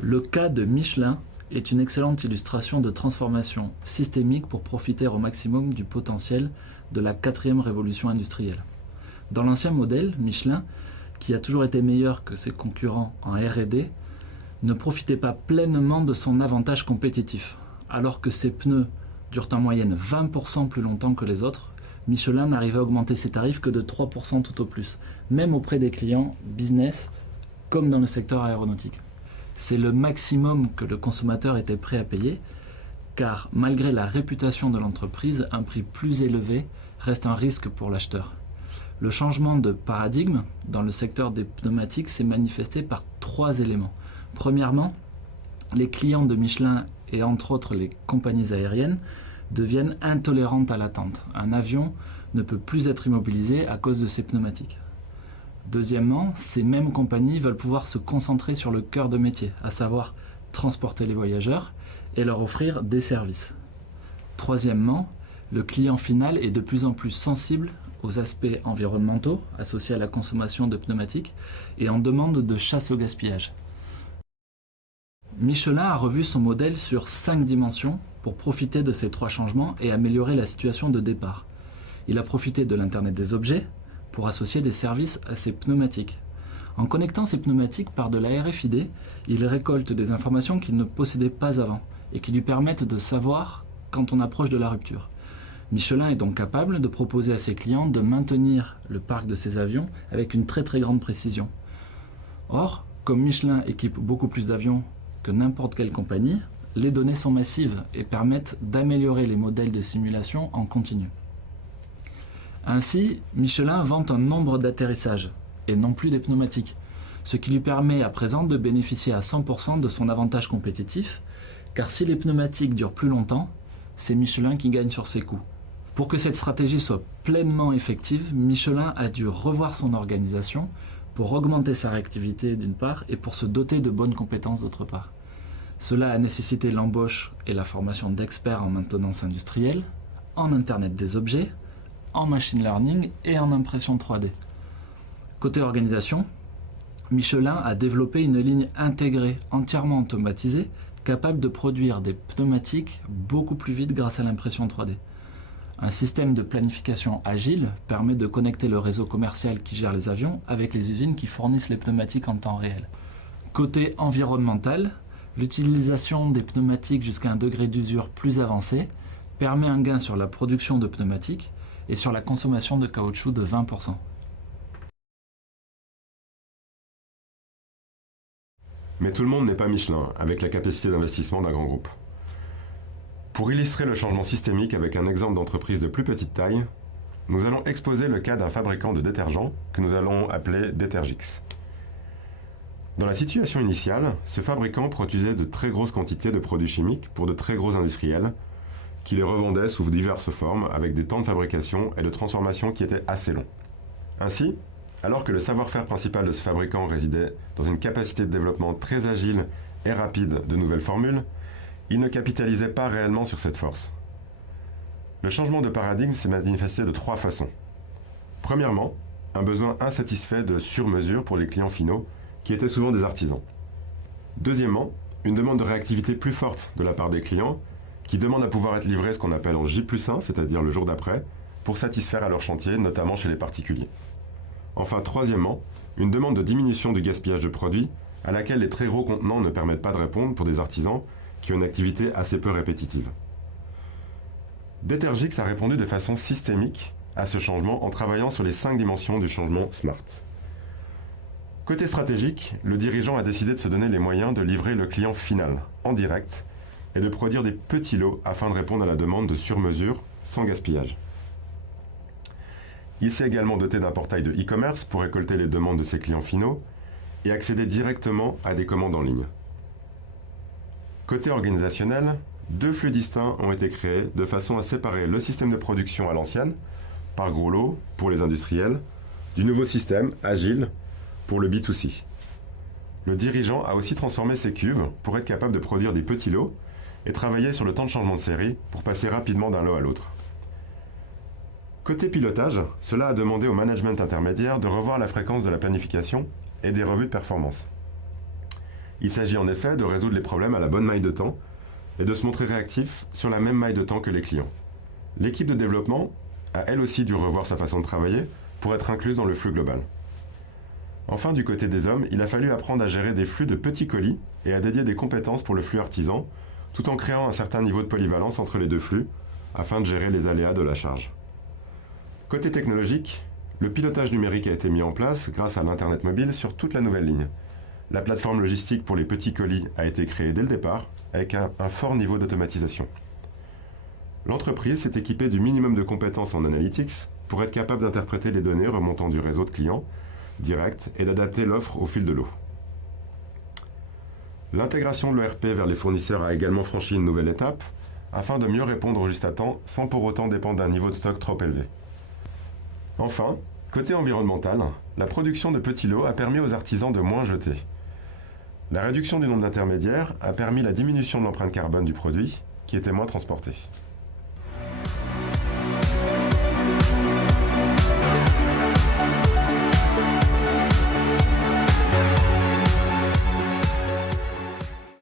Le cas de Michelin est une excellente illustration de transformation systémique pour profiter au maximum du potentiel de la quatrième révolution industrielle. Dans l'ancien modèle, Michelin, qui a toujours été meilleur que ses concurrents en R&D, ne profitait pas pleinement de son avantage compétitif. Alors que ses pneus durent en moyenne 20% plus longtemps que les autres, Michelin n'arrivait à augmenter ses tarifs que de 3% tout au plus, même auprès des clients business comme dans le secteur aéronautique. C'est le maximum que le consommateur était prêt à payer, car malgré la réputation de l'entreprise, un prix plus élevé reste un risque pour l'acheteur. Le changement de paradigme dans le secteur des pneumatiques s'est manifesté par 3 éléments. Premièrement, les clients de Michelin et entre autres les compagnies aériennes deviennent intolérantes à l'attente. Un avion ne peut plus être immobilisé à cause de ses pneumatiques. Deuxièmement, ces mêmes compagnies veulent pouvoir se concentrer sur le cœur de métier, à savoir transporter les voyageurs et leur offrir des services. Troisièmement, le client final est de plus en plus sensible aux aspects environnementaux associés à la consommation de pneumatiques et en demande de chasse au gaspillage. Michelin a revu son modèle sur 5 dimensions pour profiter de ces 3 changements et améliorer la situation de départ. Il a profité de l'Internet des objets pour associer des services à ses pneumatiques. En connectant ces pneumatiques par de la RFID, il récolte des informations qu'il ne possédait pas avant et qui lui permettent de savoir quand on approche de la rupture. Michelin est donc capable de proposer à ses clients de maintenir le parc de ses avions avec une très grande précision. Or, comme Michelin équipe beaucoup plus d'avions que n'importe quelle compagnie, les données sont massives et permettent d'améliorer les modèles de simulation en continu. Ainsi, Michelin vante un nombre d'atterrissages et non plus des pneumatiques, ce qui lui permet à présent de bénéficier à 100% de son avantage compétitif, car si les pneumatiques durent plus longtemps, c'est Michelin qui gagne sur ses coûts. Pour que cette stratégie soit pleinement effective, Michelin a dû revoir son organisation pour augmenter sa réactivité d'une part et pour se doter de bonnes compétences d'autre part. Cela a nécessité l'embauche et la formation d'experts en maintenance industrielle, en Internet des objets, en machine learning et en impression 3D. Côté organisation, Michelin a développé une ligne intégrée, entièrement automatisée, capable de produire des pneumatiques beaucoup plus vite grâce à l'impression 3D. Un système de planification agile permet de connecter le réseau commercial qui gère les avions avec les usines qui fournissent les pneumatiques en temps réel. Côté environnemental, l'utilisation des pneumatiques jusqu'à un degré d'usure plus avancé permet un gain sur la production de pneumatiques et sur la consommation de caoutchouc de 20%. Mais tout le monde n'est pas Michelin, avec la capacité d'investissement d'un grand groupe. Pour illustrer le changement systémique avec un exemple d'entreprise de plus petite taille, nous allons exposer le cas d'un fabricant de détergents que nous allons appeler Detergix. Dans la situation initiale, ce fabricant produisait de très grosses quantités de produits chimiques pour de très gros industriels qui les revendaient sous diverses formes avec des temps de fabrication et de transformation qui étaient assez longs. Ainsi, alors que le savoir-faire principal de ce fabricant résidait dans une capacité de développement très agile et rapide de nouvelles formules, il ne capitalisait pas réellement sur cette force. Le changement de paradigme s'est manifesté de 3 façons. Premièrement, un besoin insatisfait de sur-mesure pour les clients finaux, qui étaient souvent des artisans. Deuxièmement, une demande de réactivité plus forte de la part des clients, qui demandent à pouvoir être livrés ce qu'on appelle en J+1, c'est-à-dire le jour d'après, pour satisfaire à leur chantier, notamment chez les particuliers. Enfin, troisièmement, une demande de diminution du gaspillage de produits, à laquelle les très gros contenants ne permettent pas de répondre pour des artisans qui ont une activité assez peu répétitive. Detergix a répondu de façon systémique à ce changement en travaillant sur les 5 dimensions du changement SMART. Côté stratégique, le dirigeant a décidé de se donner les moyens de livrer le client final, en direct, et de produire des petits lots afin de répondre à la demande de sur-mesure sans gaspillage. Il s'est également doté d'un portail de e-commerce pour récolter les demandes de ses clients finaux et accéder directement à des commandes en ligne. Côté organisationnel, 2 flux distincts ont été créés de façon à séparer le système de production à l'ancienne, par gros lots pour les industriels, du nouveau système agile pour le B2C. Le dirigeant a aussi transformé ses cuves pour être capable de produire des petits lots et travailler sur le temps de changement de série pour passer rapidement d'un lot à l'autre. Côté pilotage, cela a demandé au management intermédiaire de revoir la fréquence de la planification et des revues de performance. Il s'agit en effet de résoudre les problèmes à la bonne maille de temps et de se montrer réactif sur la même maille de temps que les clients. L'équipe de développement a elle aussi dû revoir sa façon de travailler pour être incluse dans le flux global. Enfin, du côté des hommes, il a fallu apprendre à gérer des flux de petits colis et à dédier des compétences pour le flux artisan, tout en créant un certain niveau de polyvalence entre les deux flux, afin de gérer les aléas de la charge. Côté technologique, le pilotage numérique a été mis en place grâce à l'Internet mobile sur toute la nouvelle ligne. La plateforme logistique pour les petits colis a été créée dès le départ, avec un fort niveau d'automatisation. L'entreprise s'est équipée du minimum de compétences en analytics pour être capable d'interpréter les données remontant du réseau de clients direct et d'adapter l'offre au fil de l'eau. L'intégration de l'ERP vers les fournisseurs a également franchi une nouvelle étape afin de mieux répondre au juste à temps sans pour autant dépendre d'un niveau de stock trop élevé. Enfin, côté environnemental, la production de petits lots a permis aux artisans de moins jeter. La réduction du nombre d'intermédiaires a permis la diminution de l'empreinte carbone du produit qui était moins transporté.